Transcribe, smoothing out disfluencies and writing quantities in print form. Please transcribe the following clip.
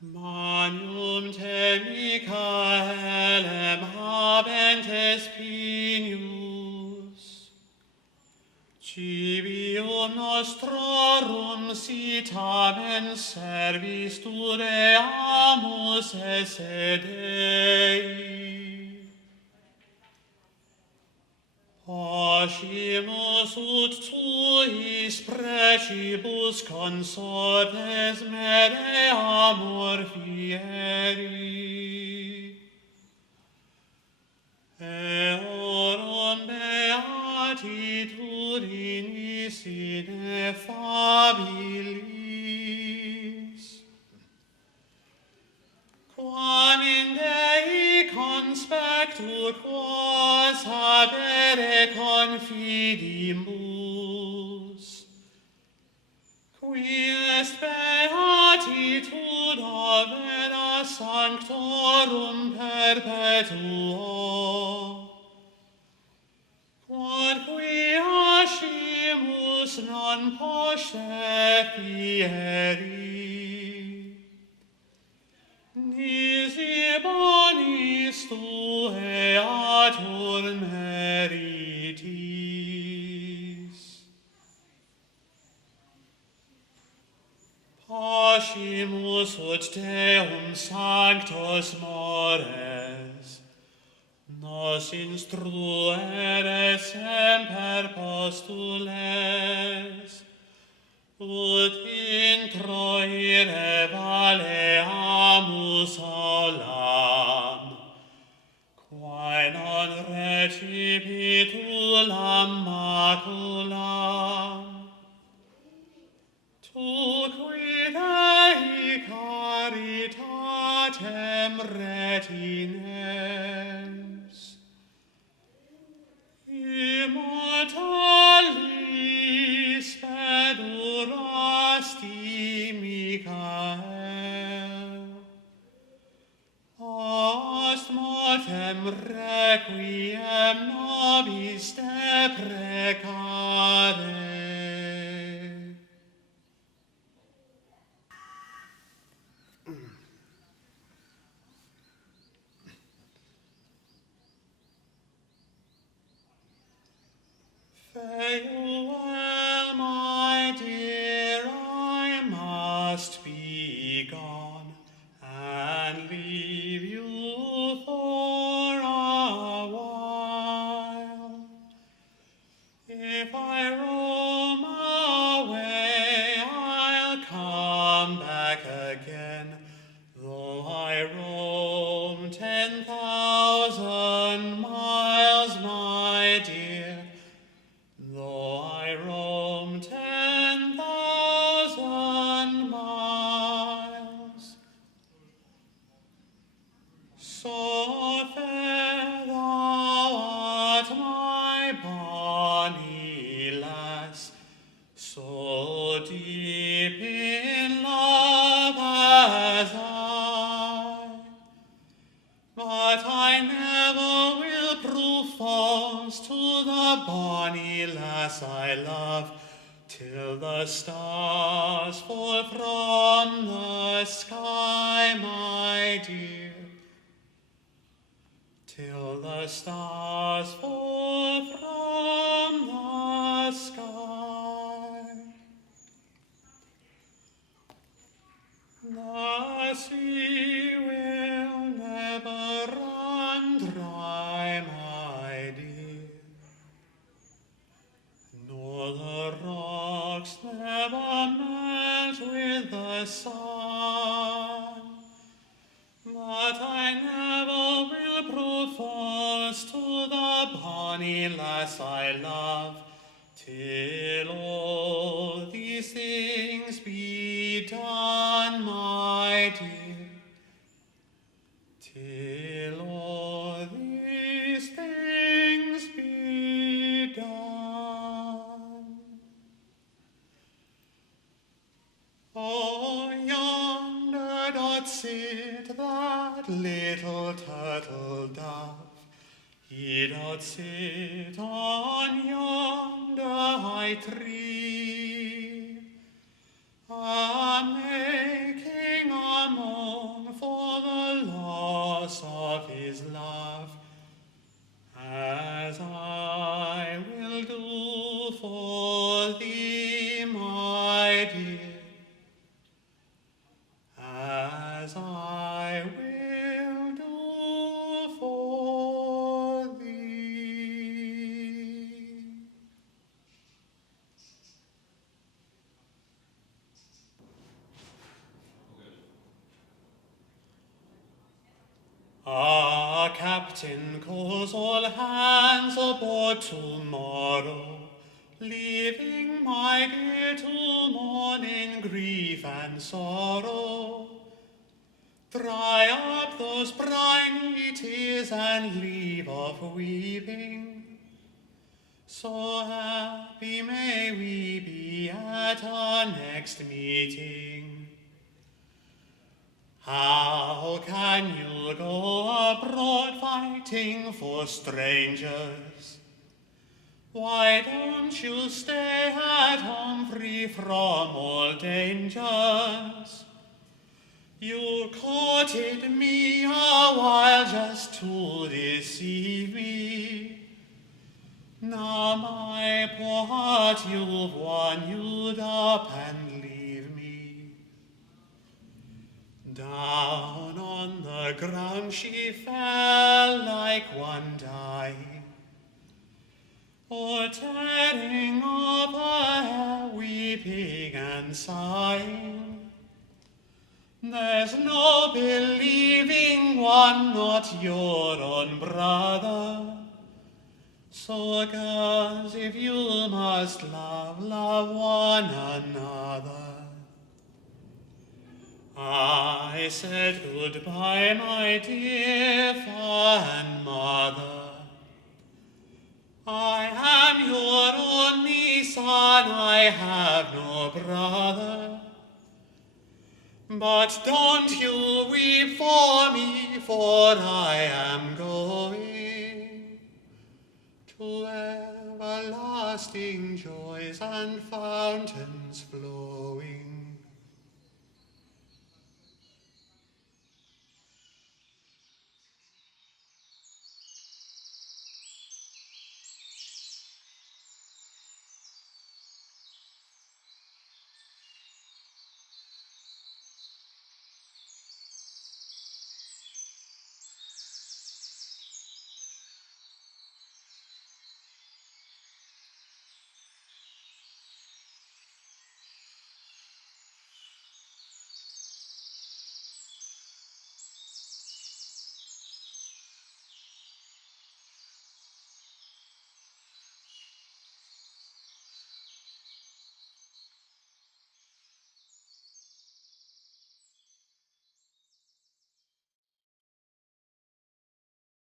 Magnum te Micahelem habentes pinius, cibium nostrorum citamen servis dureamus esse Dei. Pascimus ut tuis precibus consortes mereamur fieri. Eorum beatitudinis ineffabilis. Quam in Dei conspectur quos habere confidimus, qui est beatitude vera sanctorum perpetuo, quod qui ascimus non posce fieri. Nisi bonis tueatur meritis. Pascimus ut Deum sanctos mores, nos instruere semper postules, ut introire valeamus olam, quae non recipitulam maculam. Tu qui Dei caritatem retinens, immortalis pedurasti Micael, post mortem requiem nobis deprecare. Farewell, my dear, I must be gone, and leave you for a while. If I roam away, I'll come back again, though I roam 10,000 miles, my dear. Though I roam 10,000 miles, so fair thou art, my bonny lass, so deep in love as I, but I never will prove false to the bonny lass I love, till the stars fall from the sky, my dear. Till the stars fall from the sky. The sea will never run dry, my dear, nor the rocks never melt with the sun, but I never will prove false to the bonny lass I love, till all these things be done, my dear, till all these things be done. Oh, yonder doth sit that little turtle dove, he doth sit on yonder high tree, a-making a moan I will do for thee. Our captain calls all hands aboard tomorrow, leaving my dear to mourn in grief and sorrow. Dry up those briny tears and leave off weeping. So happy may we be at our next meeting. How can you go abroad fighting for strangers? Why don't you stay at home free from all dangers? You courted me a while just to deceive me. Now my poor heart you've won, you'd up and leave me. Down on the ground she fell like one dying, or tearing up her hair, weeping and sighing. There's no believing one, not your own brother. So girls, if you must love, love one another. I said goodbye, my dear father and mother. I am your only son, I have no brother. But don't you weep for me, for I am going to everlasting joys and fountains flow.